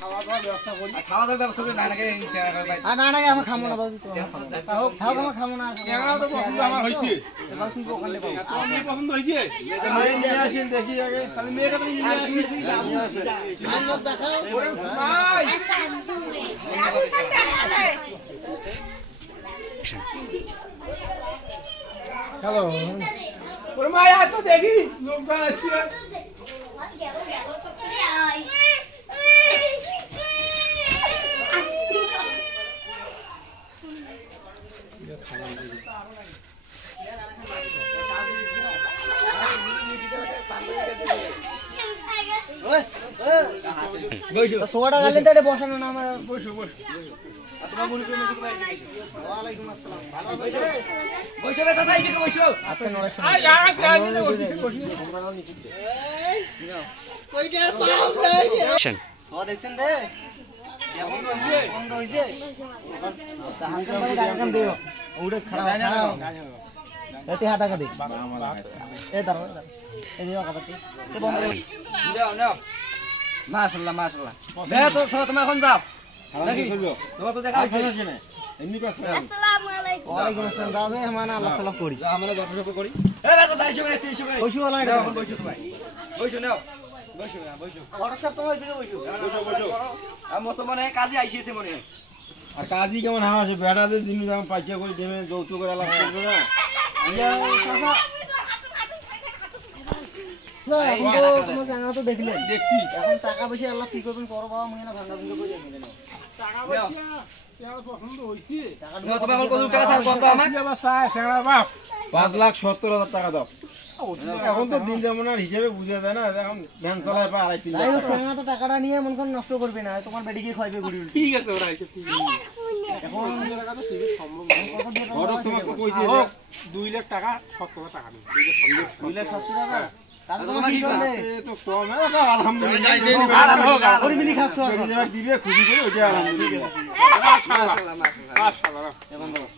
খাওয়া দাওয়ার ব্যবস্থা করি। খাওয়া দাওয়ার ব্যবস্থা করে না নাকি আর না না আমি খাবো না বাবু তো খাও আমি খাবো না এগুলো তো পছন্দ আমার হয়েছে। এবার তুই ওখানে পাবো তোমার মেয়ে পছন্দ হয়েছে? মেয়ে নিয়ে আসেন দেখি আগে। তাহলে মেয়েকে তুমি নিয়ে আসি। নিয়ে আসেন। ওরে ভাই, হ্যালো ওরে ভাই আয় তো দেখি লোকজন আসছে। সোয়াটা গালে তো এটা বসানো না আমার বসো বসো। তোমার মনে করে মেসে ভাই ওয়ালাইকুম আসসালাম বসো বেটা যাই কি বসো আজকে নড়ে আয় আসে আসে বসি। সোয়া দেখছেন রে কেমন হইছে বন্ধ হইছে তাহান তো মানে গান দিও ওরে খারাপ এতে হাতা কাদি এ দাঁড়াও এই দিও কাপাতি এ বন্ধ নাও নাও মাশাআল্লাহ মাশাআল্লাহ বে তো সব তুমি এখন যাও নাকি তোমার তো দেখা হইছে এমনি কাছে আসসালামু আলাইকুম। ওয়ালাইকুম আসসালাম দাবে মানে আল্লাহ সালাম করি আমরা গল্প করি এ বেটা যাই শুনে 30 শুনে কইছো ওলা নাও এখন বসো তুমি বসো নাও বসো না বসো অর্ডার তোমার দিকে কইছো বসো বসো আমার তো মনে হয় কাজে আইছিছে মনে হয় আর কাজী কেমন হাওয়া আছে বেড়াদের দিন যেমন পাইচা করে দেবে যৌতুকের আলাপ করবে না ইয়া কাকা এখন তো তোমার জায়গা তো দেখলেন দেখছি এখন টাকা বেশি আল্লাহ কি করবেন করো বাবা মুই না ভাঙা ভিডিও করে দিবেন টাকা পয়সা আমার পছন্দ হয়েছে। তুমি তোমার কত টাকা চাও কত আমার কি আবার চায় স্যাংরা বাপ? 5,70,000 টাকা দাও এখন তো দিন যেমন আর হিসেবে বুঝা যায় না এখন ভ্যান চালায় পা 2.5-3 যাই লাখ হোক টাকা জায়গা তো টাকাটা নিয়ে মন কোন নষ্ট করবে না তোমার বেডিকে খাইবে গুড়ি উল্টি ঠিক আছে ওরা আইছে ঠিক আছে। এখন টাকা তো ঠিক সম্ভব না। কত দিয়ে ঘরে তোমাকে কইছে যে হোক, 2 লাখ টাকা 70 টাকা নেই। 2 লাখ 70 টাকা তাহলে তোমার তোমার কি কি করবে এ তো কম হ্যাঁ তো আলহামদুলিল্লাহ ওরে মিলি খাচ্ছ দিবে খুশি করে ওইটা আলহামদুলিল্লাহ মাশাআল্লাহ মাশাআল্লাহ মাশাআল্লাহ মাশাআল্লাহ। এখন বলো